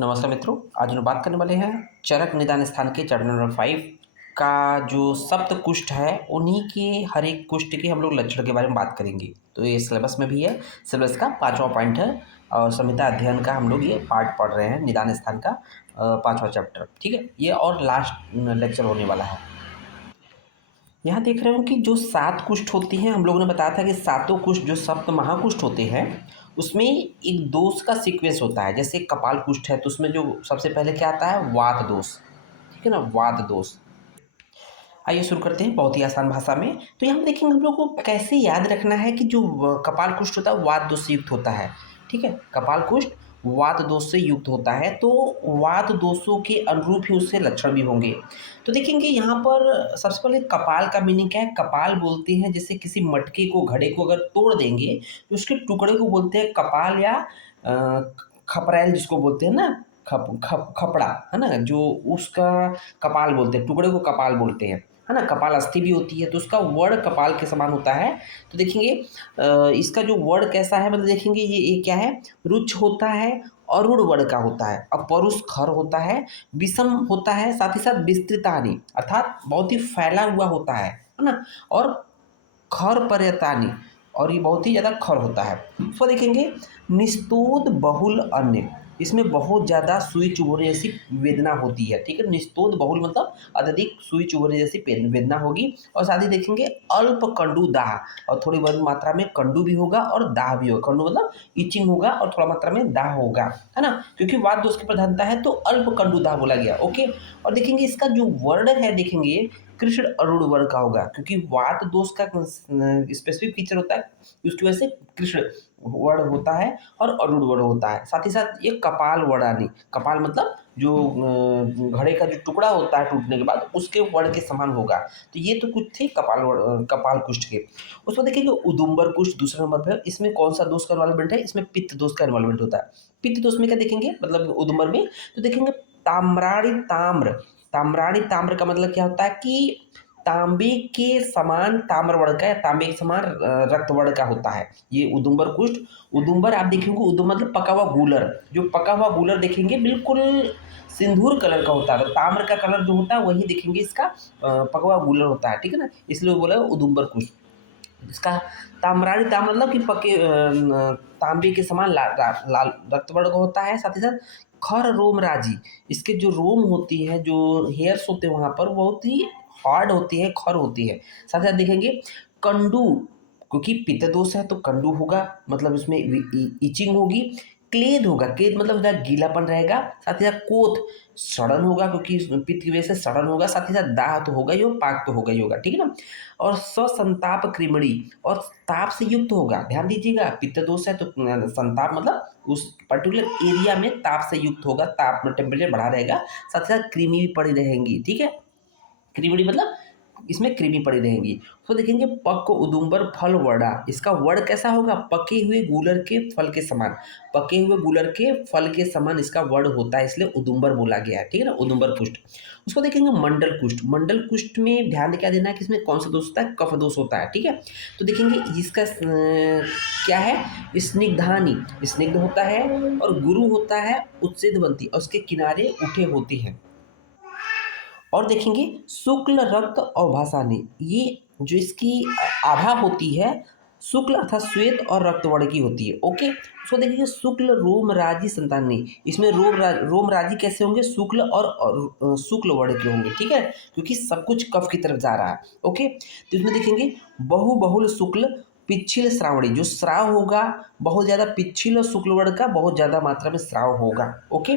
नमस्कार मित्रों, आज हम बात करने वाले हैं चरक निदान स्थान के चरण नंबर 5 का जो सप्त कुष्ठ है, उन्हीं के हर एक कुष्ठ के हम लोग लक्षण के बारे में बात करेंगे। तो ये सिलेबस में भी है, सिलेबस का 5वां पॉइंट है और संहिता अध्ययन का हम लोग ये पार्ट पढ़ रहे हैं, निदान स्थान का 5वां चैप्टर। ठीक है, ये और लास्ट लेक्चर होने वाला है। यहाँ देख रहे हो कि जो 7 कुष्ठ होती हैं, हम लोगों ने बताया था कि सातों कुष्ठ जो सप्त महाकुष्ठ होते हैं, उसमें एक दोष का सीक्वेंस होता है। जैसे कपाल कुष्ठ है तो उसमें जो सबसे पहले क्या आता है, वात दोष। ठीक है ना, वात दोष। आइए शुरू करते हैं बहुत ही आसान भाषा में। तो यहाँ देखेंगे हम लोग को कैसे याद रखना है कि जो कपाल कुष्ठ होता है वात दोष से युक्त होता है। ठीक है, कपाल कुष्ठ वात दोष से युक्त होता है, तो वात दोषों के अनुरूप ही उससे लक्षण भी होंगे। तो देखेंगे यहाँ पर सबसे पहले कपाल का मीनिंग क्या है। कपाल बोलते हैं जैसे किसी मटके को, घड़े को अगर तोड़ देंगे तो उसके टुकड़े को बोलते हैं कपाल या खपरैल जिसको बोलते हैं ना, खपड़ा है ना, जो उसका कपाल बोलते हैं, टुकड़े को कपाल बोलते हैं, है ना। कपाल अस्थि भी होती है तो उसका वर्ण कपाल के समान होता है। तो देखेंगे इसका जो वर्ण कैसा है, मतलब देखेंगे ये क्या है, रुच्छ होता है, अरूढ़ वर्ण का होता है, अपरुष खर होता है, विषम होता है, साथ ही साथ विस्तृतानि अर्थात बहुत ही फैला हुआ होता है ना, और खर पर्यतानि, और ये बहुत ही ज़्यादा खर होता है। उसको देखेंगे निस्तोद बहुल अन्य, इसमें बहुत ज़्यादा सुई चुभने जैसी वेदना होती है। ठीक है, निस्तोद बहुल मतलब अत्यधिक सुई चुभने जैसी वेदना होगी। और साथ ही देखेंगे अल्प कंडू दाह, और थोड़ी बहुत मात्रा में कंडू भी होगा और दाह भी होगा। कंडू मतलब इचिंग होगा और थोड़ा मात्रा में दाह होगा, है ना, क्योंकि वात दोष की प्रधानता है तो अल्प कंडू दाह बोला गया। ओके, और देखेंगे इसका जो वर्ण है, देखेंगे कृष्ण अरूढ़ वर्ण का होगा, क्योंकि वात दोष का स्पेसिफिक फीचर होता है, उसकी वजह से कृष्ण वर्ण होता है और अरूढ़ वर्ण होता है। साथ ही साथ ये कपाल वर्णानी, कपाल मतलब जो घड़े का जो टुकड़ा होता है टूटने के बाद उसके वर्ण के समान होगा। तो ये तो कुछ थे कपाल कुष्ठ के। उसमें देखिए उदुम्बर कुष्ठ दूसरे नंबर पर, इसमें कौन सा दोष का इन्वॉल्वमेंट है, इसमें पित्त दोष का इन्वॉल्वमेंट होता है। पित्त दोष में क्या देखेंगे, मतलब उदुम्बर में, तो देखेंगे ताम्राणी ताम्र। ताम्राणी ताम्र का मतलब क्या होता है कि तांबे के समान ताम्र वर्ण का या तांबे के समान रक्त वर्ण का होता है ये उदुम्बर कुष्ठ। उदुम्बर आप देखेंगे, उदुम्बर मतलब पका हुआ गूलर, जो पका हुआ गूलर देखेंगे बिल्कुल सिंदूर कलर का होता है। तो ताम्र का कलर जो होता है वही देखेंगे इसका पका हुआ गूलर होता है। ठीक है ना, इसलिए वो बोला उदुम्बर कुष्ठ। इसका ताम्राणी ताम्र मतलब कि पके तांबे के समान लाल रक्त वर्ण का होता है। साथ ही साथ खर रोमराजी, इसके जो रोम होती है, जो हेयर्स होते हैं वहाँ पर बहुत ही हार्ड होती है, खर होती है। साथ ही साथ देखेंगे कंडू, क्योंकि पित्त दोष है तो कंडू होगा, मतलब इसमें इचिंग होगी। क्लेद होगा, क्लेद मतलब जरा गीलापन रहेगा। साथ ही साथ कोथ, सड़न होगा, क्योंकि पित्त की वजह से सड़न होगा। साथ ही साथ दाह तो होगा ही और पाक तो होगा ही होगा। ठीक है ना, और ससंताप कृमणी, और ताप से युक्त होगा। ध्यान दीजिएगा, पित्त दोष है तो संताप मतलब उस पर्टिकुलर एरिया में ताप से युक्त होगा, ताप में टेम्परेचर बढ़ा रहेगा। साथ ही साथ कृमि भी पड़ी रहेंगी। ठीक है, कृमिणी मतलब इसमें कृमि पड़ी रहेंगी। तो देखेंगे पक्व उदुम्बर फल वर्णा, इसका वर्ण कैसा होगा, पके हुए गूलर के फल के समान, पके हुए गूलर के फल के समान इसका वर्ण होता है, इसलिए उदुम्बर बोला गया है। ठीक है ना, उदुम्बर कुष्ठ। उसको देखेंगे मंडल कुष्ठ। मंडल कुष्ठ में ध्यान क्या देना है कि इसमें कौन सा दोष होता है, कफ दोष होता है। ठीक है, तो देखेंगे इसका क्या है, स्निग्धानी, स्निग्ध होता है, और गुरु होता है उत्सेदवंती, और उसके किनारे उठे होते हैं। और देखेंगे शुक्ल रक्त और भासानी, ये जो इसकी आभा होती है शुक्ल अर्थात श्वेत और रक्त वर्ण की होती है। ओके, उसको देखेंगे शुक्ल रोमराजी संतानी, इसमें रोमराजी कैसे होंगे, शुक्ल और शुक्ल वर्ण के होंगे। ठीक है, क्योंकि सब कुछ कफ की तरफ जा रहा है। ओके, तो इसमें देखेंगे बहु शुक्ल पिच्छिल श्रावणी, जो श्राव होगा बहुत ज़्यादा पिच्छिल और शुक्ल वर्ण का बहुत ज़्यादा मात्रा में श्राव होगा। ओके,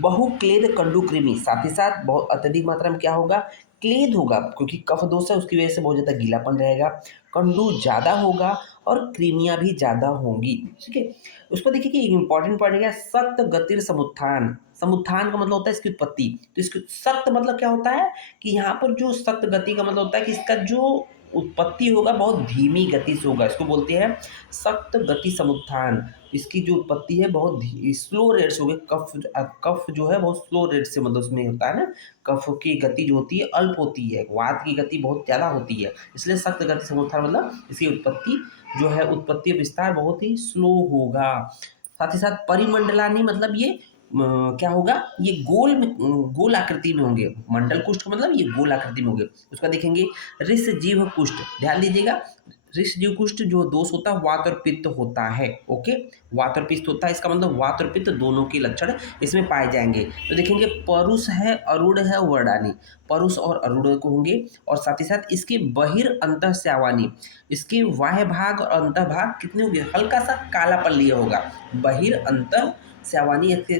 बहुक्लेद कंडू कृमि, साथ ही साथ बहुत अत्यधिक मात्रा में क्या होगा, क्लेद होगा, क्योंकि कफ दोष है उसकी वजह से बहुत ज़्यादा गीलापन रहेगा। कंडू ज़्यादा होगा और कृमियाँ भी ज़्यादा होंगी। ठीक है, उसको देखिए कि इंपॉर्टेंट पड़ेगा सक्त गतिर समुत्थान। समुत्थान का मतलब होता है इसकी उत्पत्ति। तो इसकी सक्त मतलब क्या होता है कि यहाँ पर जो सक्त गति का मतलब होता है कि इसका जो उत्पत्ति होगा बहुत धीमी गति से होगा, इसको बोलते हैं सक्त गति समुत्थान। इसकी जो उत्पत्ति है बहुत स्लो रेट से होगी। कफ जो है बहुत स्लो रेट से, मतलब उसमें होता है ना, कफ की गति जो होती है अल्प होती है, वात की गति बहुत ज़्यादा होती है, इसलिए सख्त गति से उत्थान मतलब इसकी उत्पत्ति जो है, उत्पत्ति विस्तार बहुत ही स्लो होगा। साथ ही साथ परिमंडलानी मतलब ये क्या होगा, ये गोल में गोल आकृति में होंगे। मंडल कुष्ठ का मतलब ये गोल आकृति में होंगे। उसका देखेंगे ऋष जीव कुष्ठ, ध्यान दीजिएगा, ऋष जीव कुष्ठ जो दोष होता है वात और पित्त होता है। ओके, वात और पित्त होता है, इसका मतलब वात और पित्त दोनों के लक्षण इसमें पाए जाएंगे। तो देखेंगे परुष है, अरूढ़ है, वर्डानी, परुष और अरूढ़ को होंगे। और साथ ही साथ इसके बहिर अंतः स्यावानी, इसके बाह्य भाग और अंतः भाग कितने होंगे, हल्का सा कालापन लिया होगा। बहिर अंतः स्यावानी, इसके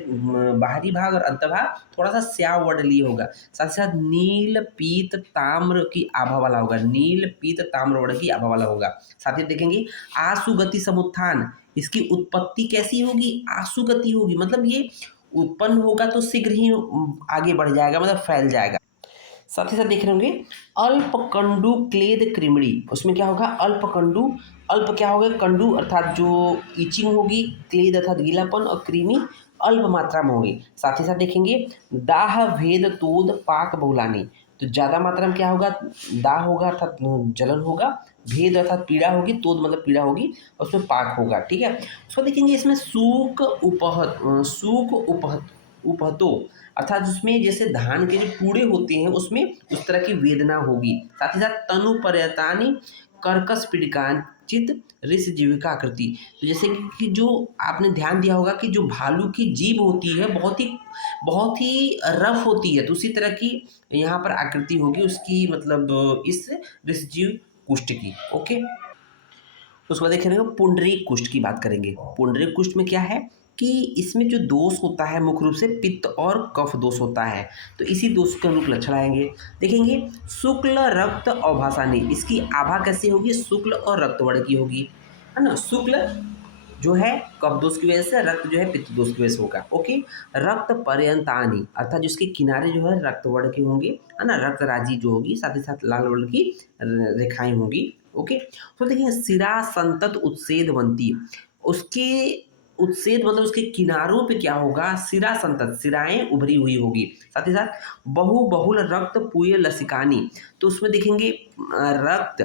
बाहरी भाग और अंतभाग थोड़ा सा स्याव वर्ड लिए होगा। साथ ही साथ नील पीत ताम्र की आभा वाला होगा, नील पीत ताम्र वर्ड की आभा वाला होगा। साथ ही देखेंगे आसु गति समुत्थान, इसकी उत्पत्ति कैसी होगी, आसु गति होगी, मतलब ये उत्पन्न होगा तो शीघ्र ही आगे बढ़ जाएगा, मतलब फैल जाएगा। साथ ही साथ देख रहे होंगे अल्पकंडु क्लेद कृमड़ी, उसमें क्या होगा, अल्पकंडु, अल्प क्या होगा, कंडु अर्थात जो इचिंग होगी, क्लेद अर्थात गीलापन, और कृमि अल्प मात्रा में होगी। साथ ही साथ देखेंगे दाह भेद तोद पाक बहुलानी, तो ज़्यादा मात्रा में क्या होगा, दाह होगा अर्थात जलन होगा, भेद अर्थात पीड़ा होगी, तोद मतलब पीड़ा होगी, और उसमें पाक होगा। ठीक है, उसको देखेंगे इसमें सूक उपहत, सूक उपहत, उपहतो अर्थात जिसमें जैसे धान के जो टूड़े होते हैं उसमें उस तरह की वेदना होगी। साथ ही साथ तनु पर्यतानी कर्कश पीड़िकांचित ऋष जीविका आकृति, तो जैसे कि जो आपने ध्यान दिया होगा कि जो भालू की जीभ होती है बहुत ही रफ होती है, तो उसी तरह की यहाँ पर आकृति होगी उसकी, मतलब इस ऋष जीव कुष्ठ की। ओके, उसके बाद देखेंगे पुंडरीक कुष्ठ की बात करेंगे। पुंडरीक कुष्ठ में क्या है कि इसमें जो दोष होता है मुख्य रूप से पित्त और कफ दोष होता है, तो इसी दोष के अनुरूप लक्षण आएंगे। देखेंगे शुक्ल रक्त अभासानी, इसकी आभा कैसी होगी, शुक्ल और रक्त वर्ण की होगी, है ना। शुक्ल जो है कफ दोष की वजह से, रक्त जो है पित्त दोष की वजह से होगा। ओके, रक्त पर्यंतानी अर्थात जिसके किनारे जो है रक्त वर्ण के होंगे, है ना, रक्त राजी जो होगी, साथ ही साथ लाल वर्ण की रेखाएं होंगी। ओके, तो देखिए सिरा संतत उत्सेदवंती, उसके उत्सेद मतलब उसके किनारों पे क्या होगा, सिरा संतत, सिराएं उभरी हुई होगी। साथ ही साथ बहुल रक्त पूय लसिकानी, तो उसमें देखेंगे रक्त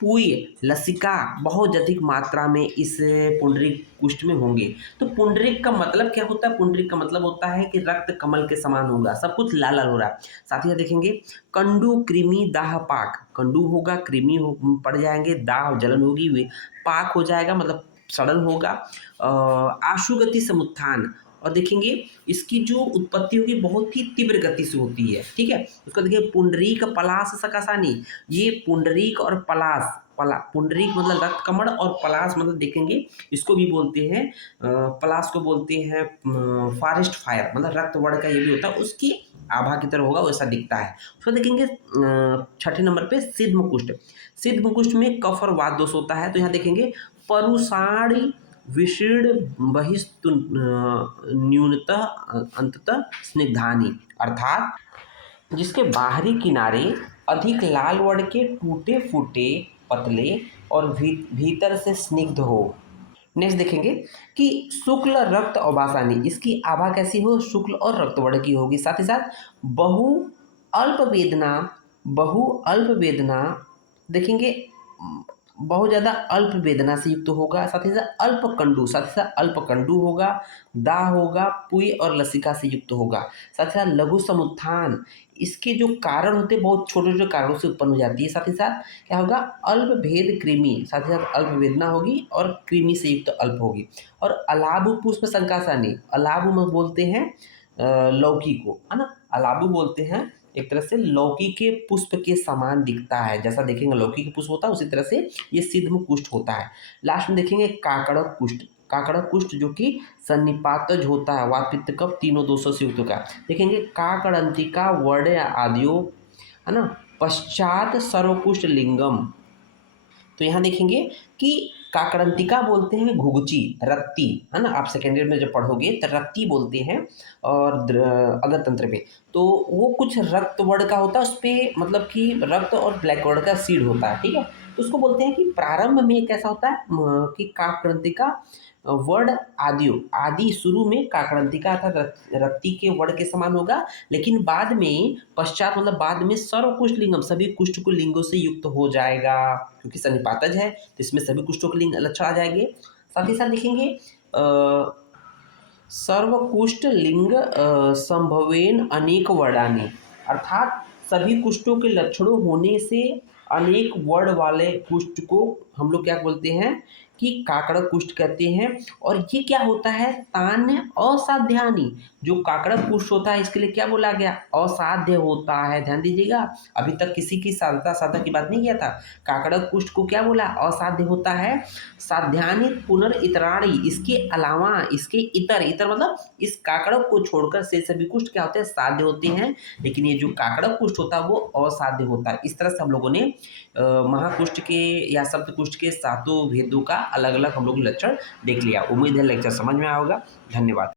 पूय लसिका बहुत अधिक मात्रा में इस पुंडरीक कुष्ठ में होंगे। तो पुंडरीक का मतलब क्या होता है, पुंडरीक का मतलब होता है कि रक्त कमल के समान होगा, सब कुछ लाल लाल हो रहा है। साथ ही देखेंगे कंडु कृमि दाह पाक, कंडु होगा, कृमि पड़ जाएंगे, दाह जलन होगी, वे पाक हो जाएगा मतलब सड़न होगा। आशुगति समुत्थान, और देखेंगे इसकी जो उत्पत्ति होगी बहुत ही तीव्र गति से होती है। ठीक है, उसको देखिए पुंडरीक पलाश सकासानी, ये पुंडरीक और पलाश, पुंडरीक मतलब रक्त कमल और पलाश मतलब देखेंगे इसको भी बोलते हैं, पलाश को बोलते हैं फॉरेस्ट फायर, मतलब रक्त वर्ण का ये भी होता है, उसकी आभा की तरह होगा वैसा दिखता है। उसको देखेंगे छठे नंबर पे सिद्ध कुष्ठ, सिद्ध कुष्ठ में कफ और वात दोष होता है। तो यहाँ देखेंगे परुषाणी विशीर्ण बहिस्तु न्यूनतः अंततः स्निग्धानी, अर्थात जिसके बाहरी किनारे अधिक लाल वर्ण के टूटे फूटे पतले और भीतर से स्निग्ध हो। नेक्स्ट देखेंगे कि शुक्ल रक्त अवसानी, इसकी आभा कैसी हो, शुक्ल और रक्त वर्ण की होगी। साथ ही साथ बहु अल्प वेदना, बहु अल्प वेदना देखेंगे बहुत ज़्यादा अल्प वेदना से युक्त होगा। साथ ही साथ अल्प कंडू, साथ ही साथ अल्प कंडू होगा, दाह होगा, पुय और लसिका से युक्त होगा। साथ ही साथ लघु समुत्थान, इसके जो कारण होते हैं बहुत छोटे छोटे कारणों से उत्पन्न हो जाती है। साथ ही साथ क्या होगा, अल्प भेद कृमि, साथ ही साथ अल्प वेदना होगी और कृमि से युक्त अल्प होगी। और अलाबु पुष्प संकासानी, अलाबु में बोलते हैं लौकी को, है ना, अलाबु बोलते हैं, एक तरह से लौकी के पुष्प के समान दिखता है, जैसा देखेंगे लौकी के पुष्प होता है उसी तरह से ये सिद्ध कुष्ठ होता है। लास्ट में देखेंगे काकड़क कुष्ठ, काकड़क कुष्ठ जो कि सन्निपातज होता है, वात पित्त कफ तीनों दोषों से युक्त होगा। देखेंगे काकड़ंतिका वर्ण आदियो, है ना, पश्चात सर्वकुष्ठ लिंगम, तो यहाँ देखेंगे कि काकड़ंतिका बोलते हैं घुघुची, रत्ती, है ना, आप सेकेंड ईयर में जब पढ़ोगे तो रत्ती बोलते हैं। और अगर तंत्र पे तो वो कुछ रक्त वर्ण का होता है, उस पर मतलब कि रक्त और ब्लैक वर्ण का सीड होता है। ठीक है, तो उसको बोलते हैं कि प्रारंभ में कैसा होता है कि काकड़ंतिका वर्ण आदियो, आदि शुरू में काकड़ंतिका अर्थात रत्ती के वर्ण के समान होगा, लेकिन बाद में पश्चात मतलब बाद में सर्वकुष्ठ लिंगम, सभी कुष्ठ को लिंगों से युक्त हो जाएगा, क्योंकि सन्निपातज है तो इसमें सभी कुष्ठों के लिंग लक्षण आ जाएंगे। साथ ही साथ देखेंगे सर्वकुष्ठ लिंग संभवेन अनेक वर्णानि, अर्थात सभी कुष्ठों के लक्षणों होने से अनेक वर्ण वाले कुष्ठ को हम लोग क्या बोलते हैं कि काकड़ कुष्ठ कहते हैं। और ये क्या होता है, तान्य असाध्यानि, जो काकड़ कुष्ठ होता है इसके लिए क्या बोला गया, असाध्य होता है। ध्यान दीजिएगा, अभी तक किसी की साधता साधक की बात नहीं किया था। काकड़ कुष्ठ को क्या बोला, असाध्य होता है। साध्यानि पुनर्इतराणि, इसके अलावा इसके इतर, इतर मतलब इस काकड़क को छोड़कर से सभी कुष्ठ क्या होते हैं, साध्य होते हैं। लेकिन ये जो काकड़क कुष्ठ होता है वो असाध्य होता है। इस तरह से हम लोगों ने महाकुष्ठ के या सप्त कुष्ठ के सातों भेदों का अलग अलग हम लोग लक्षण देख लिया। उम्मीद है लेक्चर समझ में आया होगा। धन्यवाद।